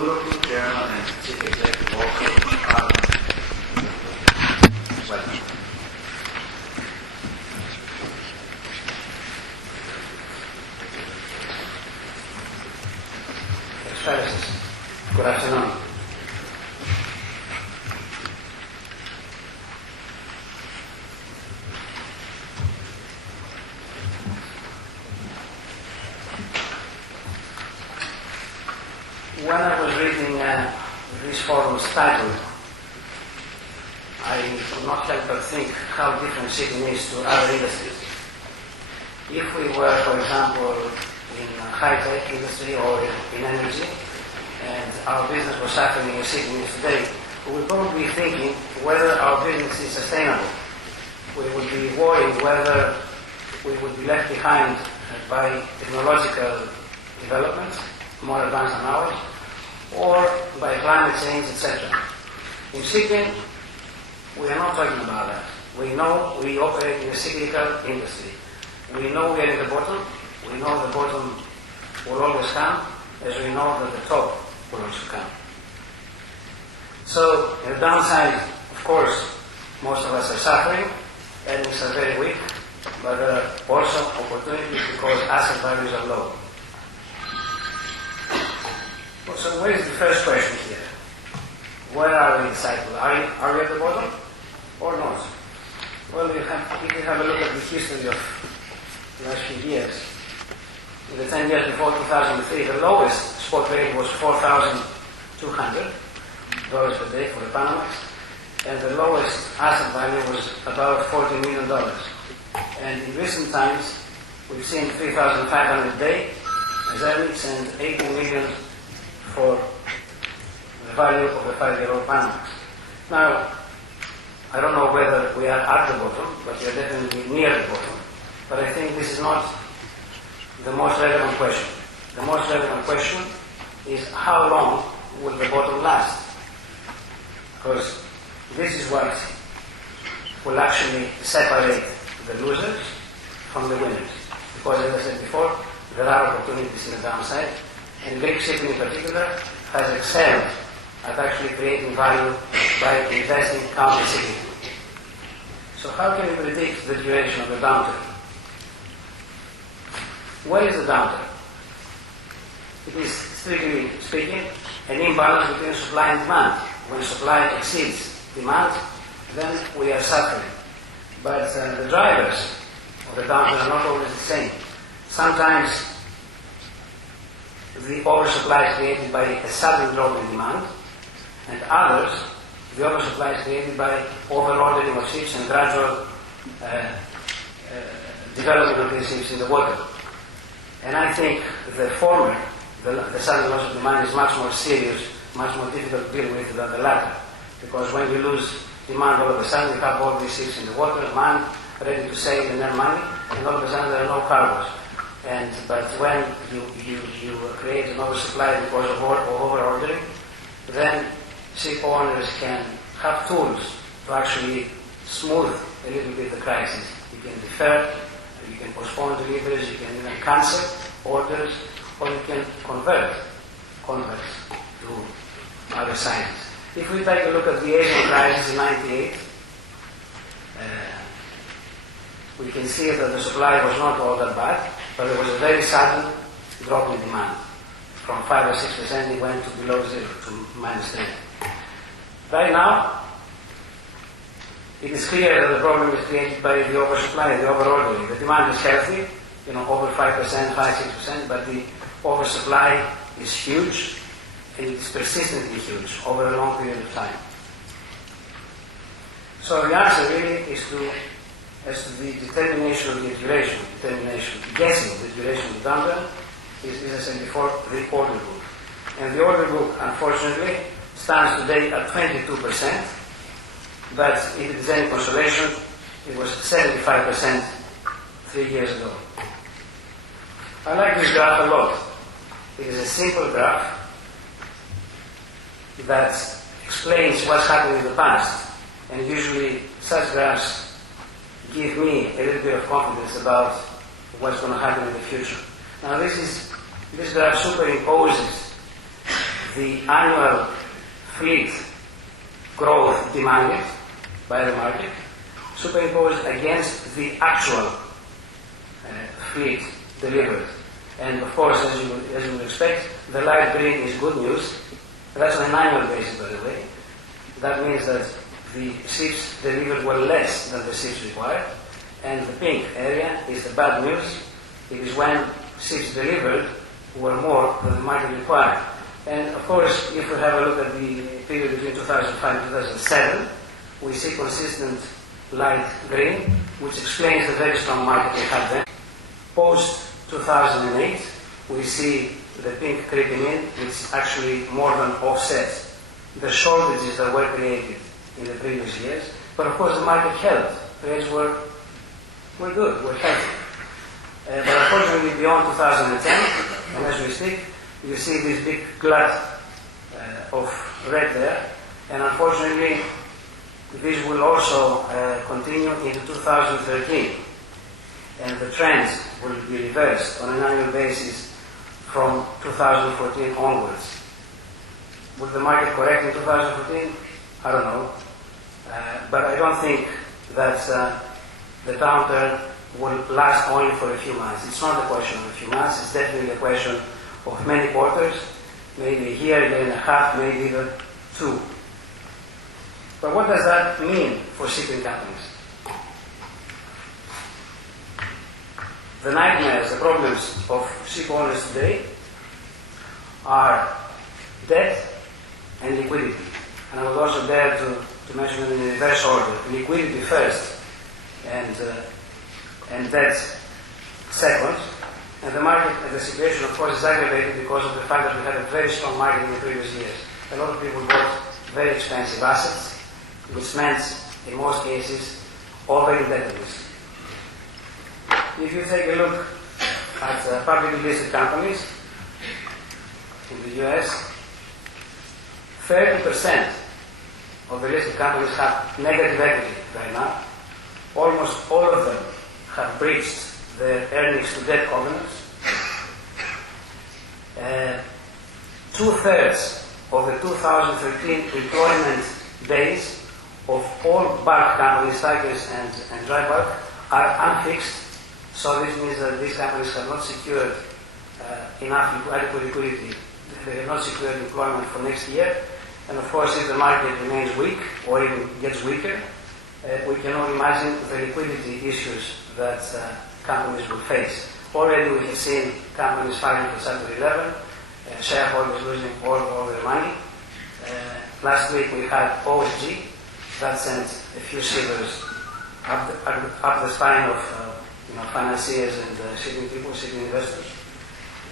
Bodouroglou, Chairman and Chief Executive Officer of Paragon. Welcome. Good afternoon. When I was reading this forum's title, I could not help but think how different shipping is to other industries. If we were, for example, in high-tech industry or in energy, and our business was suffering as shipping is today, we would probably be thinking whether our business is sustainable. We would be worrying whether we would be left behind by technological developments, more advanced than ours, or by climate change, etc. In shipping, we are not talking about that. We know we operate in a cyclical industry. We know we are at the bottom. We know the bottom will always come, as we know that the top will also come. So, in the downside, of course, most of us are suffering, earnings are very weak, but there are also opportunities because asset values are low. So where is the first question here? Where are we in the cycle? Are we at the bottom or not? Well, if you have a look at the history of the last few years, in the 10 years before 2003, the lowest spot rate was $4,200 per day for the Panamax, and the lowest asset value was about $40 million. And in recent times, we've seen $3,500 a day as earnings and $80 million for the value of a 5-year-old Panamax. Now, I don't know whether we are at the bottom, but we are definitely near the bottom. But I think this is not the most relevant question. The most relevant question is how long will the bottom last? Because this is what will actually separate the losers from the winners. Because as I said before, there are opportunities in the downside, and Greek shipping in particular has excelled at actually creating value by investing counter-cyclically. So how can we predict the duration of the downturn? What is the downturn? It is, strictly speaking, an imbalance between supply and demand. When supply exceeds demand, then we are suffering. But the drivers of the downturn are not always the same. Sometimes the oversupply is created by a sudden drop in demand, and others, the oversupply is created by overloading of ships and gradual development of these ships in the water. And I think the former, the sudden loss of demand, is much more serious, much more difficult to deal with than the latter. Because when you lose demand all of a sudden, you have all these ships in the water, manned, ready to sail and earn money, and all of a sudden there are no cargoes. But when you create an oversupply because of over-ordering, then ship owners can have tools to actually smooth a little bit the crisis. You can defer, you can postpone deliveries, you can even cancel orders, or you can convert contracts to other sizes. If we take a look at the Asian crisis in '98, we can see that the supply was not all that bad, but there was a very sudden drop in demand. From 5 or 6% it went to below zero, to -3. Right now, it is clear that the problem is created by the oversupply, the overordering. The demand is healthy, over 5%, 5-6%, but the oversupply is huge, and it is persistently huge over a long period of time. So the answer really is as to the determination of the duration, guessing the duration of the downturn is, as I said before, the order book. And the order book, unfortunately, stands today at 22%, but if it is any consolation, it was 75% 3 years ago. I like this graph a lot. It is a simple graph that explains what's happened in the past, and usually such graphs give me a little bit of confidence about what's going to happen in the future. Now this graph superimposes the annual fleet growth demanded by the market, superimposed against the actual fleet delivered. And of course, as you would expect, the light green is good news. That's on an annual basis, by the way. That means that the ships delivered were less than the ships required. And the pink area is the bad news. It is when ships delivered were more than the market required. And of course, if we have a look at the period between 2005 and 2007, we see consistent light green, which explains the very strong market we had then. Post 2008, we see the pink creeping in, which actually more than offsets the shortages that were created in the previous years. But of course, the market held. Rates were good, were healthy. But unfortunately, beyond 2010, and as we speak, you see this big glut of red there. And unfortunately, this will also continue into 2013. And the trends will be reversed on an annual basis from 2014 onwards. Will the market correct in 2014? I don't know. But I don't think that the downturn will last only for a few months. It's not a question of a few months. It's definitely a question of many quarters, maybe a year and a half, maybe even two. But what does that mean for shipping companies? The nightmares, the problems of ship owners today are debt and liquidity. And I would also dare to mention them in reverse order. Liquidity first and debt second. And the market and the situation, of course, is aggravated because of the fact that we had a very strong market in the previous years. A lot of people bought very expensive assets, which meant, in most cases, over-indebtedness. If you take a look at publicly listed companies in the US, 30% of the listed companies have negative equity right now. Almost all of them have breached their earnings to debt covenants. 2/3 of the 2013 employment base of all bulk companies, tankers and dry bulk, are unfixed. So this means that these companies have not secured enough adequate liquidity. They have not secured employment for next year. And of course, if the market remains weak or even gets weaker, we can all imagine the liquidity issues that companies will face. Already we have seen companies filing for Chapter 11, shareholders losing all their money. Last week we had OSG that sent a few shivers up the spine of financiers and shipping people, shipping investors.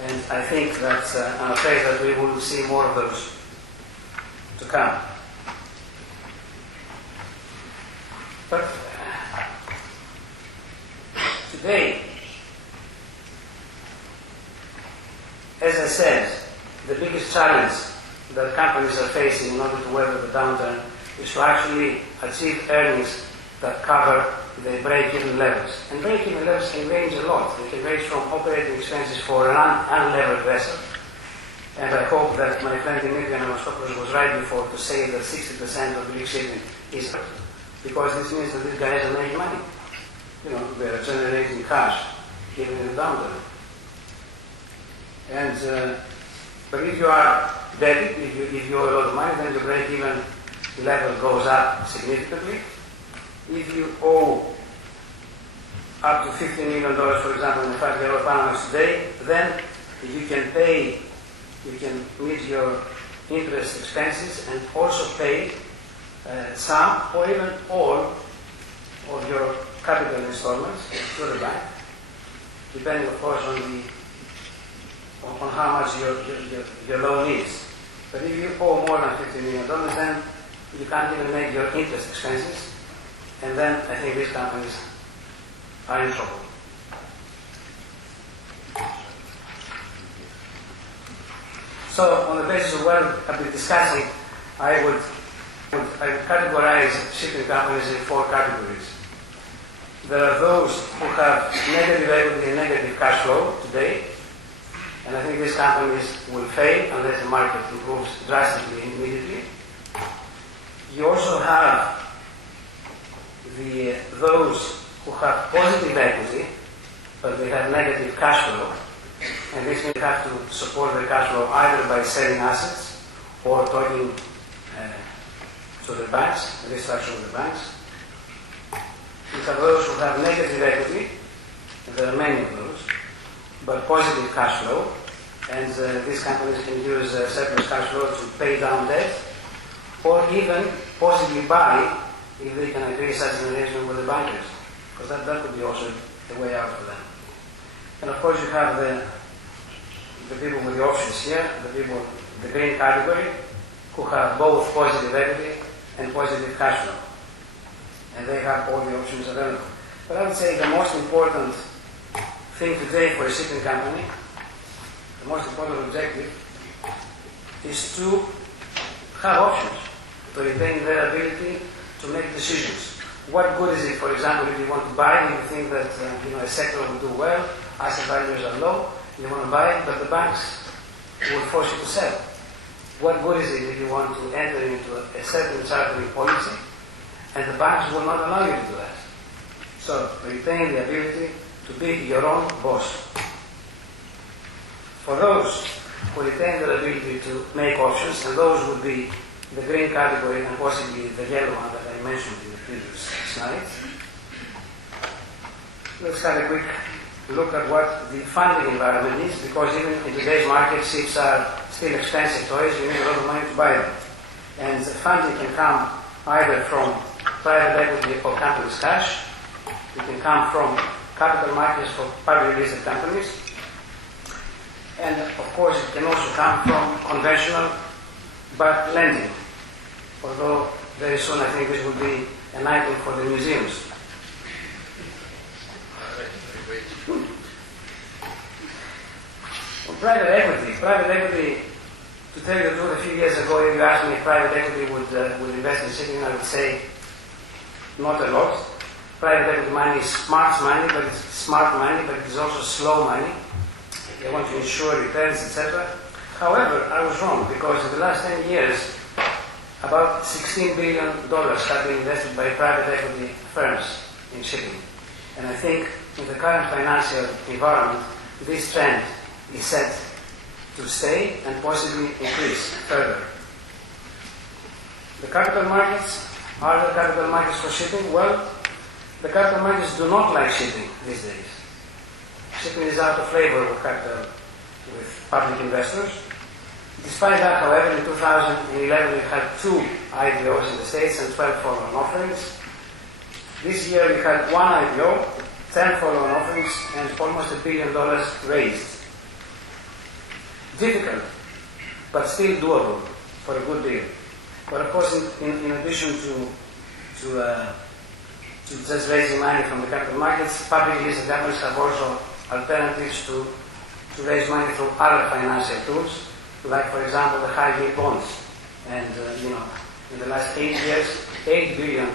And I think that I'm afraid that we will see more of those to come. But today, as I said, the biggest challenge that companies are facing in order to weather the downturn is to actually achieve earnings that cover the break-even levels. And break-even levels can range a lot. They can range from operating expenses for an unlevered vessel. And I hope that my friend Dimitri Anastopoulos was right before to say that 60% of Greek shipping is, because this means that these guys are making money. They are generating cash even in the downturn. And but if you are debit, if you owe a lot of money, then the break-even level goes up significantly. If you owe up to $15 million, for example, in the 5-year Panama today, then you can meet your interest expenses and also pay some or even all of your capital installments to the bank, depending, of course, on how much your loan is. But if you owe more than $50 million, then you can't even make your interest expenses, and then I think these companies are in trouble. So, on the basis of what I've been discussing, I would categorize shipping companies in 4 categories. There are those who have negative equity and negative cash flow today, And I think these companies will fail unless the market improves drastically and immediately. You also have those who have positive equity, but they have negative cash flow. And this means you have to support the cash flow either by selling assets or talking to the banks, restructuring the banks. You have those who have negative equity, and there are many of those, but positive cash flow, and these companies can use surplus cash flow to pay down debt, or even possibly buy if they can agree such an arrangement with the bankers, because that could be also the way out for them. And of course you have the people with the options here, the people, the green category, who have both positive equity and positive cash flow. And they have all the options available. But I would say the most important thing today for a shipping company, the most important objective, is to have options, to retain their ability to make decisions. What good is it, for example, if you want to buy and you think that a sector will do well, asset values are low, you want to buy, but the banks will force you to sell. What good is it if you want to enter into a certain chartering policy and the banks will not allow you to do that? So, retain the ability to be your own boss. For those who retain their ability to make options, and those would be the green category and possibly the yellow one that I mentioned in the previous slide, let's have a quick look at what the funding environment is, because even in today's market, ships are still expensive toys. You need a lot of money to buy them. And the funding can come either from private equity or companies' cash. It can come from capital markets for publicly listed companies. And of course, it can also come from conventional but lending. Although very soon I think this will be an item for the museums. Private equity, to tell you the truth, a few years ago, if you asked me if private equity would invest in shipping, I would say not a lot. Private equity money is smart money, but it is also slow money. They want to ensure returns, etc. However, I was wrong, because in the last 10 years, about $16 billion have been invested by private equity firms in shipping. And I think in the current financial environment, this trend is set to stay and possibly increase further. The capital markets, are the capital markets for shipping? Well, the capital markets do not like shipping these days. Shipping is out of favor with capital, with public investors. Despite that, however, in 2011 we had 2 IPOs in the States and 12 follow-on offerings. This year we had 1 IPO, 10 follow-on offerings, and almost $1 billion raised. Difficult, but still doable for a good deal. But of course, in addition to just raising money from the capital markets, publicly listed companies have also alternatives to raise money through other financial tools, like, for example, the high-yield bonds. And in the last 8 years, $8 billion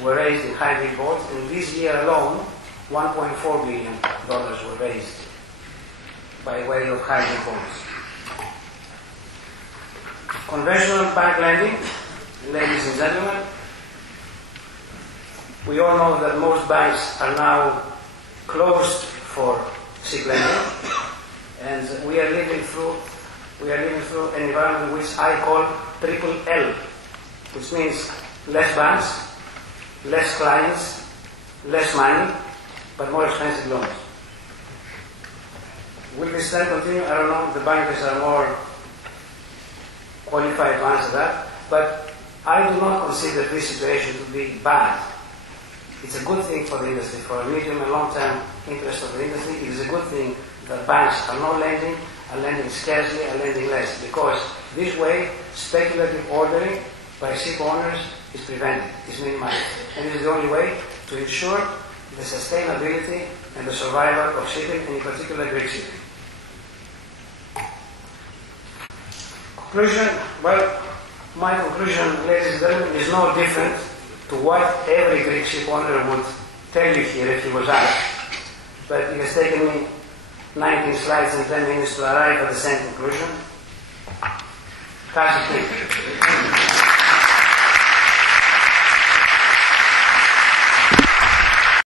were raised in high-yield bonds, and this year alone, $1.4 billion were raised by way of high-yield bonds. Conventional bank lending, ladies and gentlemen, we all know that most banks are now closed for ship lending, and we are living through an environment which I call triple L, which means less banks, less clients, less money, but more expensive loans. Will this trend continue? I don't know. The bankers are more qualified to answer that, but I do not consider this situation to be bad. It's a good thing for the industry, for a medium and long-term interest of the industry. It is a good thing that banks are not lending, are lending scarcely, are lending less, because this way speculative ordering by ship owners is prevented, is minimized. And it is the only way to ensure the sustainability and the survival of shipping, and in particular Greek shipping. Conclusion, well, my conclusion, ladies and gentlemen, is no different to what every Greek ship owner would tell you here if he was asked. But it has taken me 19 slides and 10 minutes to arrive at the same conclusion. Cash it in.